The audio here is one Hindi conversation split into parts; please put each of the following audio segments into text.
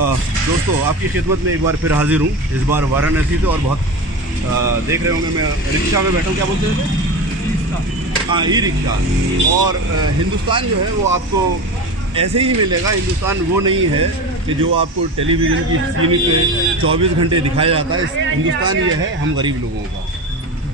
दोस्तों, आपकी खिदमत में एक बार फिर हाजिर हूँ। इस बार वाराणसी से, और बहुत देख रहे होंगे मैं रिक्शा में बैठा हूँ। क्या बोलते हैं इसे? हाँ, ई रिक्शा। और हिंदुस्तान जो है वो आपको ऐसे ही मिलेगा। हिंदुस्तान वो नहीं है कि जो आपको टेलीविज़न की स्क्रीन पे 24 घंटे दिखाया जाता है। हिंदुस्तान ये है हम गरीब लोगों का,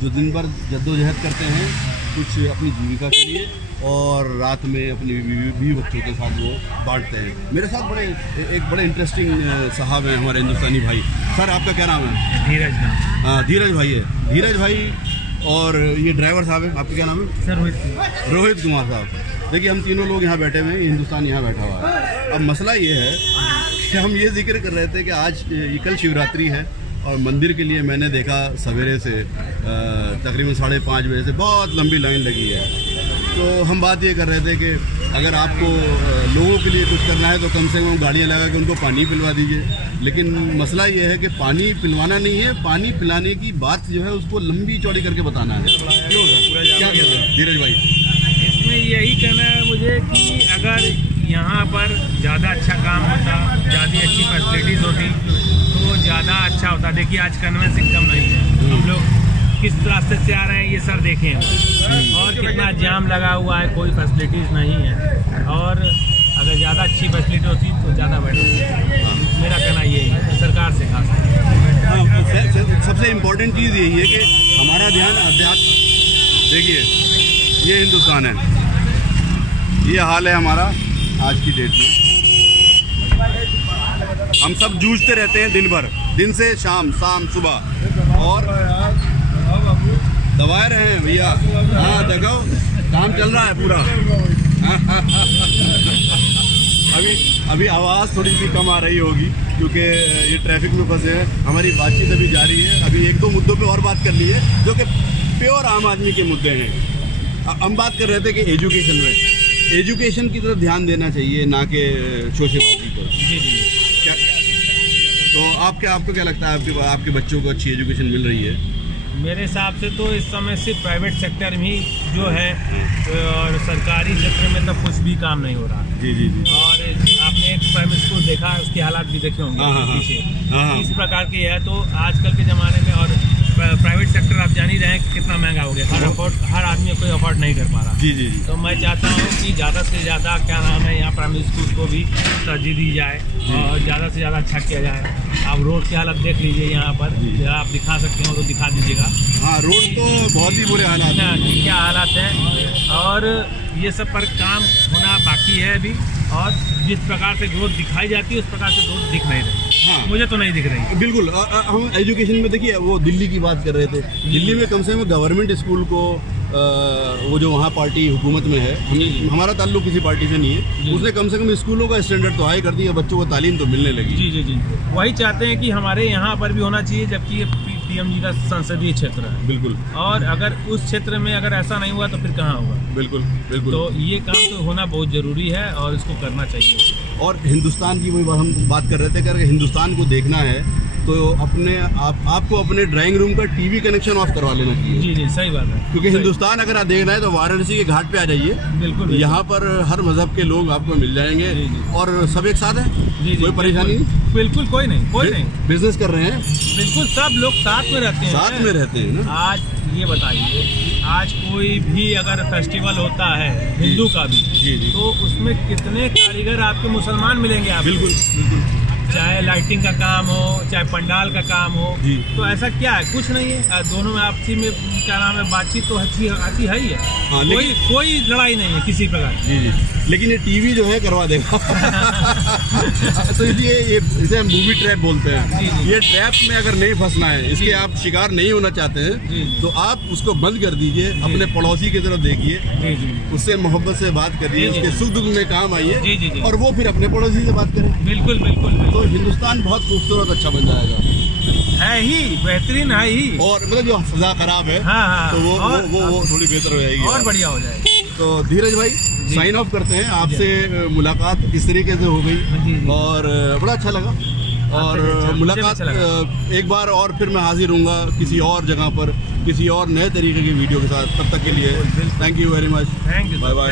जो दिन भर जद्दोजहद करते हैं कुछ अपनी जीविका के लिए, और रात में अपनी बीवी बच्चों के साथ वो बांटते हैं। मेरे साथ एक बड़े इंटरेस्टिंग साहब हैं हमारे हिंदुस्तानी भाई। सर, आपका क्या नाम है? धीरज नाम। हाँ, धीरज भाई है। धीरज भाई, और ये ड्राइवर साहब है, आपका क्या नाम है? सर रोहित कुमार साहब। देखिए, हम तीनों लोग यहाँ बैठे हुए हैं, हिंदुस्तान यहाँ बैठा हुआ है। अब मसला ये है कि हम ये जिक्र कर रहे थे कि आज कल शिवरात्रि है, और मंदिर के लिए मैंने देखा सवेरे से तकरीबन 5:30 बजे से बहुत लंबी लाइन लगी है। तो हम बात ये कर रहे थे कि अगर आपको लोगों के लिए कुछ करना है तो कम से कम गाड़ियाँ लगा के उनको पानी पिलवा दीजिए। लेकिन मसला ये है कि पानी पिलवाना नहीं है, पानी पिलाने की बात जो है उसको लंबी चौड़ी करके बताना है। क्यों सर, क्या कहते हैं धीरज भाई? इसमें यही कहना है मुझे कि अगर यहाँ पर ज़्यादा अच्छा काम होता, ज़्यादा अच्छी फैसिलिटीज़ होती तो ज़्यादा अच्छा होता। देखिए, आज कन्वेंस एकदम नहीं है। हम लोग किस रास्ते से आ रहे हैं ये सर देखें, और कितना जाम लगा हुआ है, कोई फैसिलिटीज़ नहीं है। और अगर ज़्यादा अच्छी फैसिलिटी होती तो ज़्यादा बेटर। मेरा कहना यही है, सरकार से खास। हाँ, सबसे इम्पोर्टेंट चीज़ यही है कि हमारा ध्यान अध्यात्म। देखिए, ये हिंदुस्तान है, ये हाल है हमारा आज की डेट में। हम सब जूझते रहते हैं दिन भर, दिन से शाम, शाम सुबह, और दबाए रहे हैं भैया। हाँ, देखो काम चल रहा है पूरा। अभी आवाज़ थोड़ी सी कम आ रही होगी क्योंकि ये ट्रैफिक में फंसे हैं। हमारी बातचीत अभी जारी है। अभी 1-2 मुद्दों पे और बात कर ली है जो कि प्योर आम आदमी के मुद्दे हैं। हम बात कर रहे थे कि एजुकेशन की तरफ ध्यान देना चाहिए, ना कि शोशेबाजी को। जी जी। क्या तो आपको क्या लगता है, आपके बच्चों को अच्छी एजुकेशन मिल रही है? मेरे हिसाब से तो इस समय सिर्फ प्राइवेट सेक्टर में ही जो है, और सरकारी क्षेत्र में तो कुछ भी काम नहीं हो रहा है। जी जी जी। और आपने एक प्राइवेट स्कूल देखा, उसके हालात भी देखे होंगे पीछे। इस प्रकार की है। तो आजकल के ज़माने में, और प्राइवेट सेक्टर आप जान ही रहे हैं कि कितना महंगा हो गया। हर आदमी कोई अफोर्ड नहीं कर पा रहा। जी जी जी। तो मैं चाहता हूँ कि ज़्यादा से ज़्यादा क्या नाम है, यहाँ प्राइमरी स्कूल को भी तरजीह दी जाए और ज़्यादा से ज़्यादा अच्छा किया जाए। आप रोड की हालत देख लीजिए यहाँ पर, आप दिखा सकते हो तो दिखा दीजिएगा। हाँ, रोड तो बहुत ही बुरे हालात हैं। क्या हालात हैं, और ये सब पर काम होना बाकी है अभी। और जिस प्रकार से ग्रोथ दिखाई जाती है उस प्रकार से ग्रोथ दिख नहीं रही। हाँ, मुझे तो नहीं दिख रही। बिल्कुल। हम एजुकेशन में देखिए, वो दिल्ली की बात कर रहे थे। दिल्ली में कम से कम गवर्नमेंट स्कूल को, वो जो वहाँ पार्टी हुकूमत में है, हमारा ताल्लुक किसी पार्टी से नहीं है, उसने कम से कम स्कूलों का स्टैंडर्ड तो हाई कर दिया, बच्चों को तालीम तो मिलने लगी। जी जी जी। वही चाहते हैं कि हमारे यहाँ पर भी होना चाहिए, जबकि ये पीएम जी का संसदीय क्षेत्र है। बिल्कुल। और अगर उस क्षेत्र में अगर ऐसा नहीं हुआ तो फिर कहाँ होगा? बिल्कुल बिल्कुल। तो ये काम तो होना बहुत ज़रूरी है और इसको करना चाहिए। और हिंदुस्तान की वही हम बात कर रहे थे कि अगर हिंदुस्तान को देखना है तो आपको अपने ड्राइंग रूम का टीवी कनेक्शन ऑफ करवा लेना चाहिए। जी जी, सही बात है। क्योंकि हिंदुस्तान अगर आप देखना है तो वाराणसी के घाट पे आ जाइए। बिल्कुल। यहाँ पर हर मजहब के लोग आपको मिल जाएंगे। जी जी। और सब एक साथ हैं। जी, कोई परेशानी नहीं। बिल्कुल, कोई नहीं। बिजनेस कर रहे हैं। बिल्कुल, सब लोग साथ में रहते हैं। ना। आज ये बताइए, आज कोई भी अगर फेस्टिवल होता है हिंदू का भी, जी। तो उसमें कितने कारीगर आपके मुसलमान मिलेंगे आप? बिल्कुल बिल्कुल। चाहे लाइटिंग का काम हो, चाहे पंडाल का काम हो। तो ऐसा क्या है? कुछ नहीं है। दोनों में आपसी में क्या नाम है, बातचीत तो अच्छी है ही है। हाँ, कोई लड़ाई नहीं है किसी प्रकार। जी जी। लेकिन ये टीवी जो है करवा देगा। तो इसलिए इसे हम मूवी ट्रैप बोलते हैं। ये ट्रैप में अगर नहीं फंसना है, इसके आप शिकार नहीं होना चाहते हैं, तो आप उसको बंद कर दीजिए। अपने पड़ोसी की तरफ देखिए, उससे मोहब्बत से बात करिए, उसके सुख दुख में काम आइए, और वो फिर अपने पड़ोसी से बात करें। बिल्कुल बिल्कुल। तो हिंदुस्तान बहुत खूबसूरत अच्छा बन जाएगा। है ही, बेहतरीन है ही। और मतलब जो फजा खराब है, हाँ, तो वो थोड़ी बेहतर हो जाएगी और बढ़िया हो जाएगी। तो धीरज भाई, साइन ऑफ करते हैं। आपसे मुलाकात इस तरीके से हो गई और बड़ा अच्छा लगा। और मुलाकात एक बार और फिर मैं हाजिर हूँगा किसी और जगह पर, किसी और नए तरीके की वीडियो के साथ। तब तक के लिए thank you very much. Thank you. Bye bye.